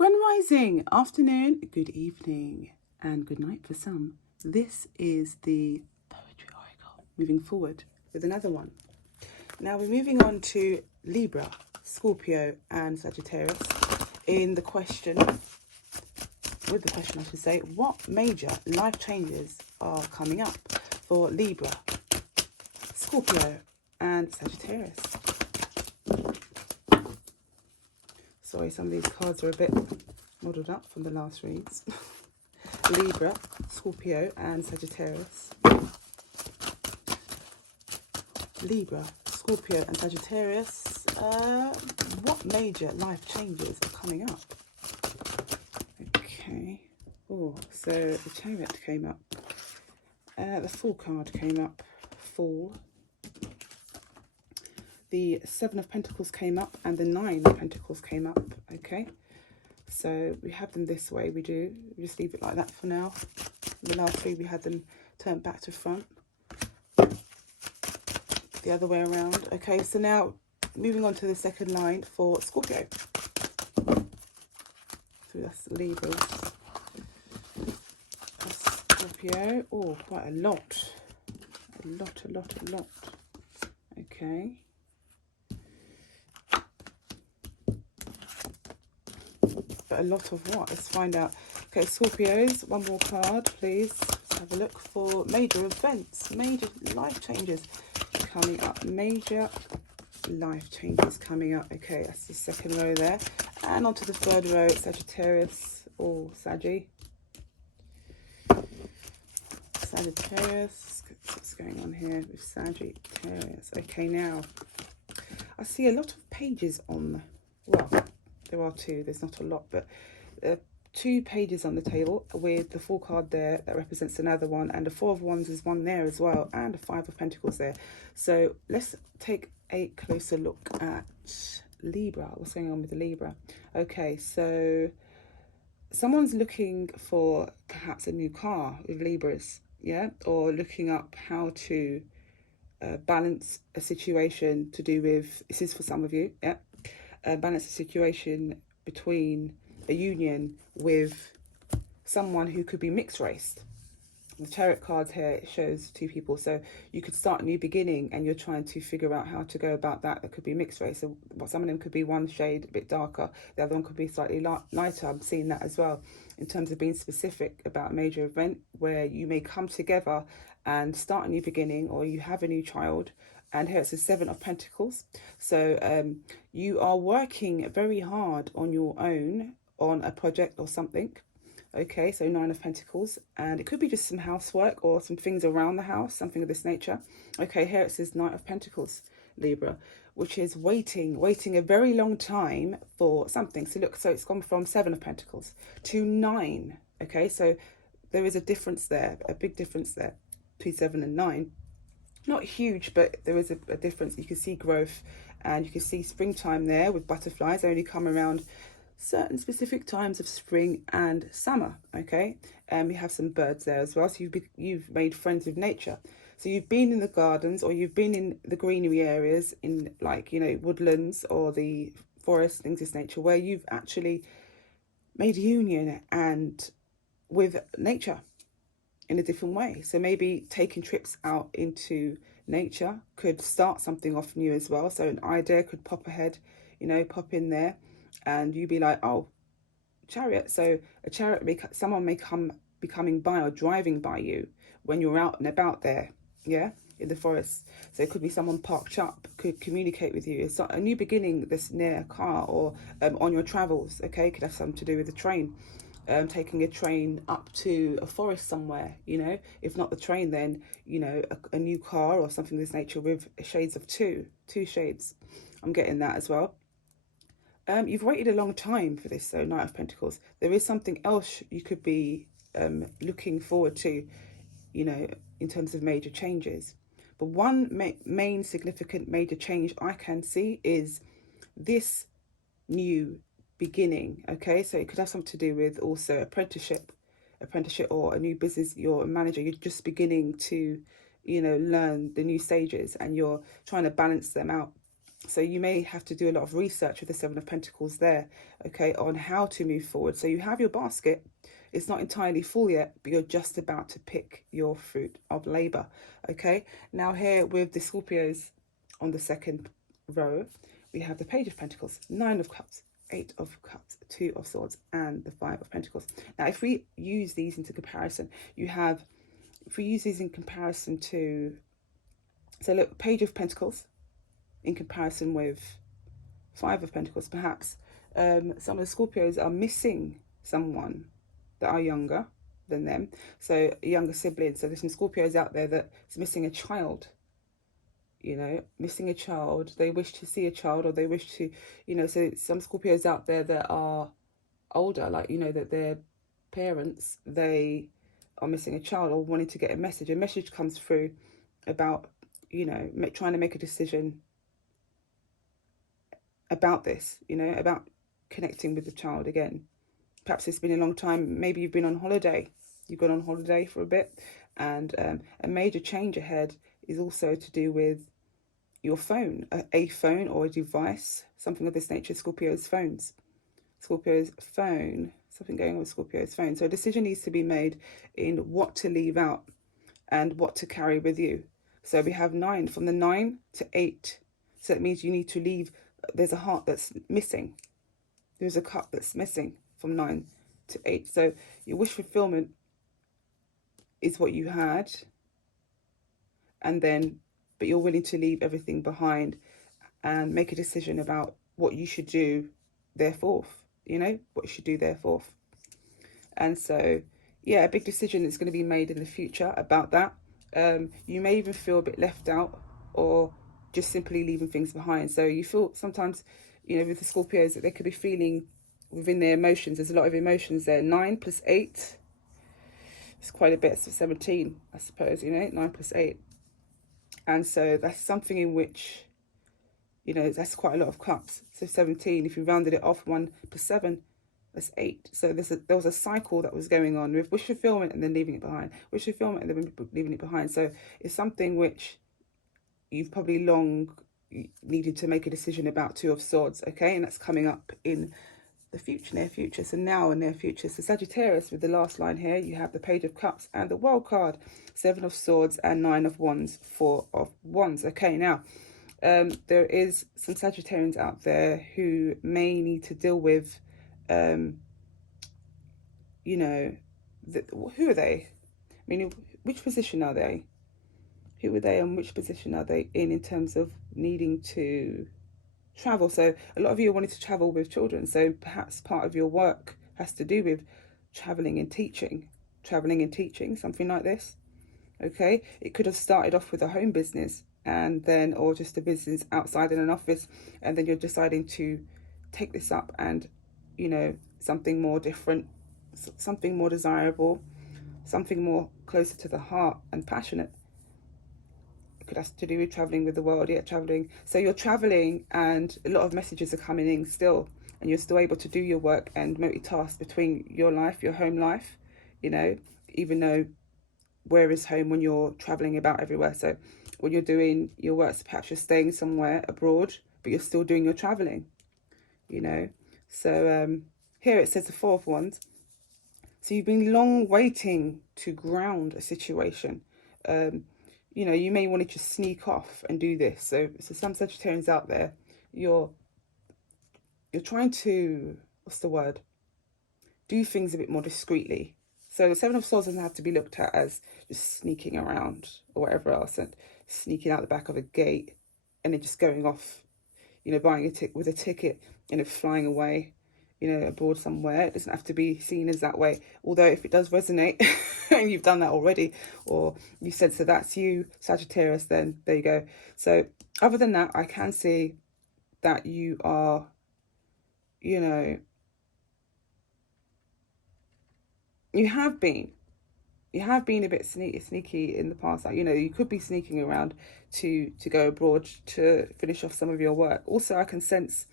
Grand rising, afternoon, good evening, and good night for some. This is the Poetry Oracle. Moving forward with another one. Now we're moving on to Libra, Scorpio, and Sagittarius. With the question, I should say, what major life changes are coming up for Libra, Scorpio, and Sagittarius? Sorry, some of these cards are a bit muddled up from the last reads. Libra, Scorpio, and Sagittarius. Libra, Scorpio, and Sagittarius. What major life changes are coming up? Okay. Oh, so the Chariot came up. The Fool card came up. Fool. The Seven of Pentacles came up and the Nine of Pentacles came up. Okay, so we have them this way. We just leave it like that for now. The last three we had them turned back to front, the other way around. Okay, so now moving on to the second line for Scorpio. So that's Libras. Scorpio. Oh, quite a lot. A lot. Okay. But a lot of what? Let's find out. Okay, Scorpios, one more card, please. Let's have a look for major events, major life changes coming up. Major life changes coming up. Okay, that's the second row there. And onto the third row, Sagittarius or Saggy. Sagittarius. What's going on here with Sagittarius? Okay, now I see a lot of pages on, well, there are two, there's not a lot, but 2 pages on the table with the Fool card there that represents another one, and the Four of Wands is one there as well, and the Five of Pentacles there. So let's take a closer look at Libra. What's going on with the Libra? Okay, so someone's looking for perhaps a new car with Libras, yeah, or looking up how to balance a situation to do with, this is for some of you, yeah, balance a situation between a union with someone who could be mixed race. The Chariot card here shows 2 people, so you could start a new beginning and you're trying to figure out how to go about that. That could be mixed race, so some of them could be one shade a bit darker, the other one could be slightly lighter. I'm seeing that as well in terms of being specific about a major event where you may come together and start a new beginning, or you have a new child. And here it's the Seven of Pentacles. So you are working very hard on your own on a project or something. Okay, so Nine of Pentacles. And it could be just some housework or some things around the house, something of this nature. Okay, here it says Knight of Pentacles, Libra, which is waiting a very long time for something. So look, so it's gone from Seven of Pentacles to 9. Okay, so there is a difference there, a big difference there between 7 and 9. Not huge, but there is a difference. You can see growth, and you can see springtime there with butterflies. They only come around certain specific times of spring and summer. Okay, and we have some birds there as well. So you've made friends with nature. So you've been in the gardens, or you've been in the greenery areas, in, like, you know, woodlands or the forest, things of this nature, where you've actually made a union and with nature in a different way. So maybe taking trips out into nature could start something off new as well. So an idea could pop ahead, you know, pop in there, and you'd be like, oh, Chariot. So a chariot, someone may be coming by or driving by you when you're out and about there, yeah, in the forest. So it could be someone parked up, could communicate with you. It's a new beginning that's near a car, or on your travels. Okay, could have something to do with the train. Taking a train up to a forest somewhere, you know. If not the train, then, you know, a new car or something of this nature with shades of two shades. I'm getting that as well. You've waited a long time for this, so Knight of Pentacles. There is something else you could be looking forward to, you know, in terms of major changes. But one main significant major change I can see is this new beginning. Okay, so it could have something to do with also apprenticeship or a new business. You're a manager, you're just beginning to, you know, learn the new stages, and you're trying to balance them out. So you may have to do a lot of research with the Seven of Pentacles there, okay, on how to move forward. So you have your basket. It's not entirely full yet, but you're just about to pick your fruit of labor, okay? Now here with the Scorpios on the second row, we have the Page of Pentacles, Nine of Cups, Eight of Cups, Two of Swords, and the Five of Pentacles. Now, if we use these into comparison, if we use these in comparison to, so look, Page of Pentacles, in comparison with Five of Pentacles, perhaps some of the Scorpios are missing someone that are younger than them, so a younger sibling. So there's some Scorpios out there that's missing a child, you know, missing a child. They wish to see a child, or they wish to, you know, so some Scorpios out there that are older, like, you know, that their parents, they are missing a child or wanting to get a message. A message comes through about, you know, trying to make a decision about this, you know, about connecting with the child again. Perhaps it's been a long time. Maybe you've been on holiday. You've gone on holiday for a bit, and a major change ahead is also to do with your phone, a phone or a device, something of this nature. Scorpio's phones, Scorpio's phone, something going on with Scorpio's phone. So a decision needs to be made in what to leave out and what to carry with you. So we have 9, from the 9 to 8. So it means you need to leave. There's a heart that's missing. There's a cup that's missing from 9 to 8. So your wish fulfillment is what you had, and then, but you're willing to leave everything behind and make a decision about what you should do therefore, you know, what you should do therefore. And so, yeah, a big decision is going to be made in the future about that. You may even feel a bit left out, or just simply leaving things behind. So you feel sometimes, you know, with the Scorpios, that they could be feeling within their emotions. There's a lot of emotions there. 9 plus 8, it's quite a bit. So 17, I suppose, you know, 9 plus 8. And so that's something in which, you know, that's quite a lot of cups. So 17, if you rounded it off, 1 plus 7, that's 8. So there was a cycle that was going on with wish fulfillment and then leaving it behind. Wish fulfillment and then leaving it behind. So it's something which you've probably long needed to make a decision about. 2 of Swords, okay? And that's coming up in the future, near future. So now and near future. So Sagittarius, with the last line here, you have the Page of Cups and the World card, 7 of Swords and 9 of Wands, 4 of Wands. Okay, now there is some Sagittarians out there who may need to deal with, you know, who are they? I mean, which position are they? Who are they and which position are they in terms of needing to travel? So a lot of you are wanting to travel with children. So perhaps part of your work has to do with traveling and teaching, something like this. Okay, it could have started off with a home business, and then, or just a business outside in an office, and then you're deciding to take this up and, you know, something more different, something more desirable, something more closer to the heart and passionate. It could have to do with traveling with the world. Yeah, traveling. So you're traveling, and a lot of messages are coming in still, and you're still able to do your work and multitask between your life, your home life, you know, even though where is home when you're traveling about everywhere. So when you're doing your work, so perhaps you're staying somewhere abroad, but you're still doing your traveling, you know. So here it says the 4 of Wands. So you've been long waiting to ground a situation. You know, you may want to just sneak off and do this. So some Sagittarians out there, you're trying to, what's the word? Do things a bit more discreetly. So the 7 of Swords doesn't have to be looked at as just sneaking around or whatever else, and sneaking out the back of a gate and then just going off, you know, buying a ticket with a ticket and then flying away, you know, abroad somewhere. It doesn't have to be seen as that way. Although if it does resonate and you've done that already, or you said, so that's you, Sagittarius, then there you go. So other than that, I can see that you are, you know, you have been a bit sneaky in the past. Like, you know, you could be sneaking around to go abroad to finish off some of your work. Also, I can sense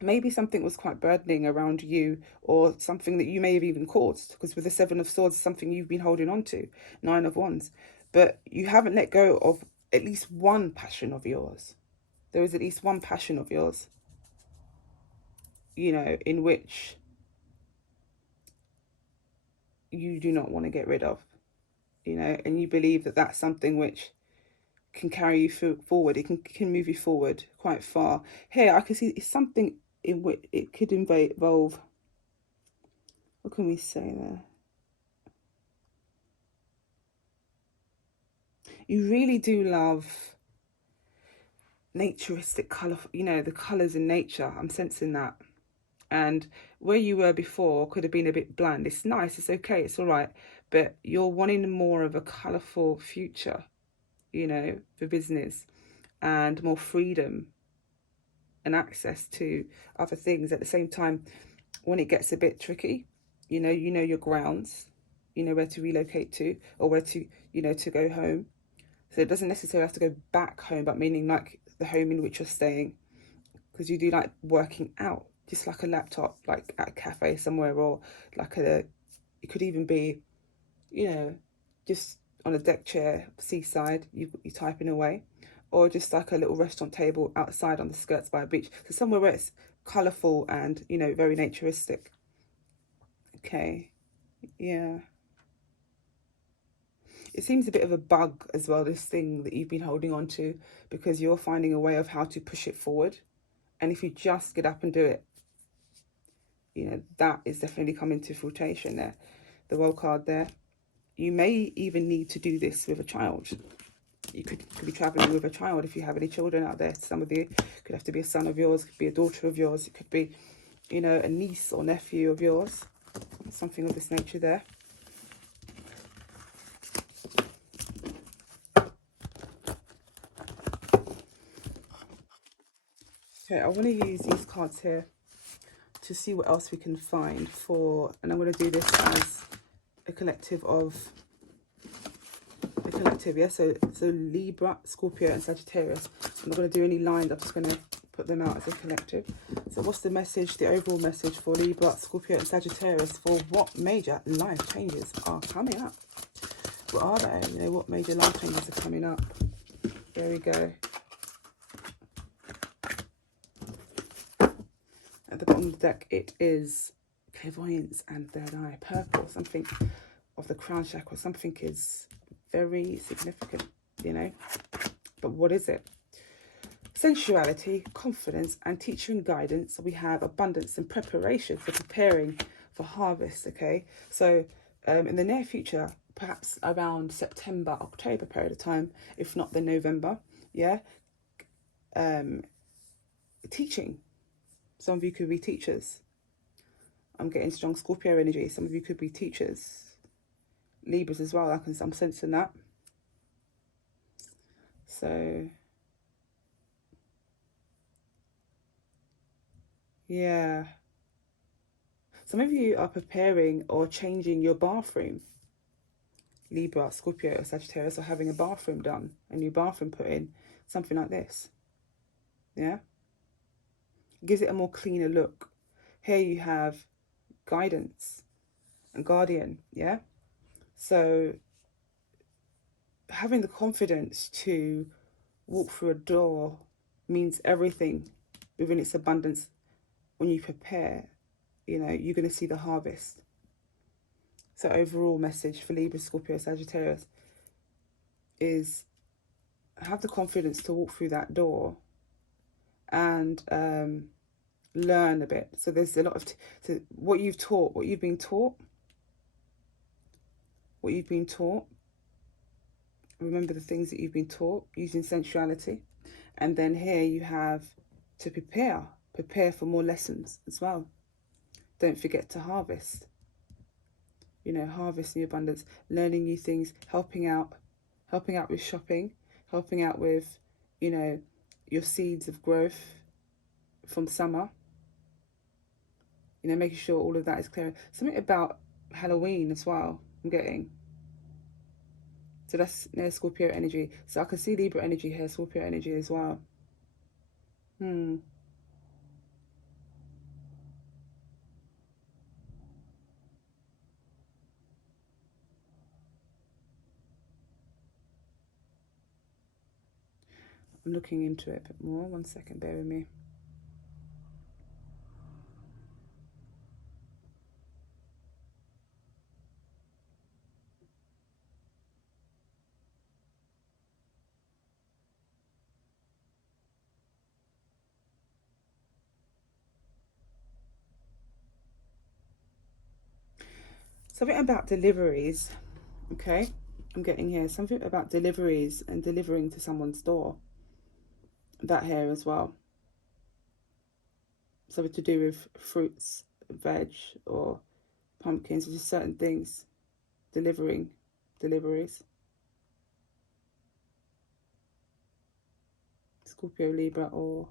maybe something was quite burdening around you, or something that you may have even caused, because with the 7 of Swords, something you've been holding on to, 9 of Wands, but you haven't let go of at least one passion of yours. There is at least one passion of yours, you know, in which you do not want to get rid of, you know, and you believe that that's something which can carry you forward. It can move you forward quite far. Here, I can see it's something in which it could involve. What can we say there? You really do love naturistic colour, you know, the colours in nature. I'm sensing that. And where you were before could have been a bit bland. It's nice, it's okay, it's all right. But you're wanting more of a colourful future, you know, for business, and more freedom and access to other things. At the same time, when it gets a bit tricky, you know your grounds, you know where to relocate to, or where to, you know, to go home. So it doesn't necessarily have to go back home, but meaning like the home in which you're staying, because you do like working out, just like a laptop, like at a cafe somewhere, or like it could even be, you know, just on a deck chair, seaside, you typing away, or just like a little restaurant table outside on the skirts by a beach. So somewhere where it's colourful and, you know, very naturistic. Okay, yeah. It seems a bit of a bug as well, this thing that you've been holding on to, because you're finding a way of how to push it forward. And if you just get up and do it, you know, that is definitely coming to fruition there. The World card there. You may even need to do this with a child. You could be traveling with a child if you have any children out there. Some of you could have to be a son of yours, could be a daughter of yours. It could be, you know, a niece or nephew of yours. Something of this nature there. Okay, I want to use these cards here to see what else we can find for, and I'm going to do this as a collective of, yeah, so Libra, Scorpio and Sagittarius. I'm not going to do any lines, I'm just going to put them out as a collective. So what's the message, the overall message for Libra, Scorpio and Sagittarius for what major life changes are coming up? What are they? You know, what major life changes are coming up? There we go. At the bottom of the deck, it is clairvoyance and third eye, purple, something of the crown chakra. Something is very significant, you know. But what is it? Sensuality, confidence, and teacher and guidance. We have abundance and preparation for preparing for harvest, okay? So in the near future, perhaps around September, October period of time, if not then November, yeah? Teaching. Some of you could be teachers. I'm getting strong Scorpio energy. Some of you could be teachers. Libras as well. I'm sensing that. So, yeah. Some of you are preparing or changing your bathroom. Libra, Scorpio, Sagittarius are having a bathroom done. A new bathroom put in. Something like this. Yeah. Gives it a more cleaner look. Here you have guidance and guardian. Yeah. So having the confidence to walk through a door means everything within its abundance. When you prepare, you know, you're going to see the harvest. So overall message for Libra, Scorpio, Sagittarius is have the confidence to walk through that door and learn a bit. So there's a lot of so what you've been taught. Remember the things that you've been taught using sensuality. And then here you have to prepare for more lessons as well. Don't forget to harvest. You know, harvest new abundance, learning new things, helping out with shopping, helping out with, you know, your seeds of growth from summer. You know, making sure all of that is clear. Something about Halloween as well, I'm getting. So that's near Scorpio energy. So I can see Libra energy here, Scorpio energy as well. I'm looking into it a bit more. 1 second, bear with me. Something about deliveries, okay? I'm getting here something about deliveries and delivering to someone's door. That here as well. Something to do with fruits, veg, or pumpkins, or just certain things. Deliveries. Scorpio, Libra, or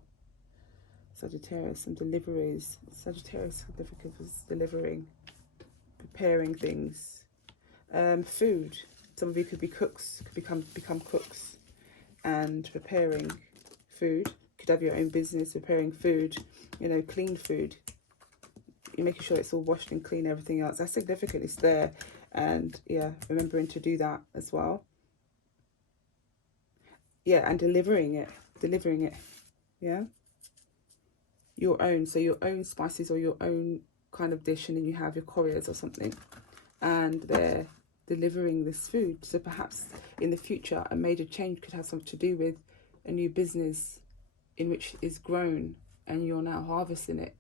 Sagittarius, some deliveries. Sagittarius significant is delivering, preparing things. Food. Some of you could be cooks, could become cooks and preparing food. Could have your own business preparing food, you know, clean food. You're making sure it's all washed and clean, everything else. That's significant, it's there. And yeah, remembering to do that as well. Yeah, and delivering it, yeah. Your own, so your own spices or your own kind of dish, and then you have your couriers or something, and they're delivering this food. So perhaps in the future a major change could have something to do with a new business in which is grown and you're now harvesting it,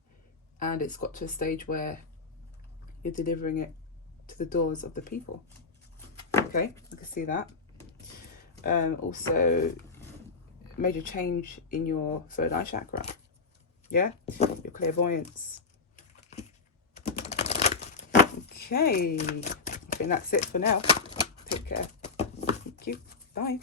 and it's got to a stage where you're delivering it to the doors of the people. Okay, I can see that. Also major change in your third eye chakra, yeah, your clairvoyance. Okay, I think that's it for now. Take care. Thank you. Bye.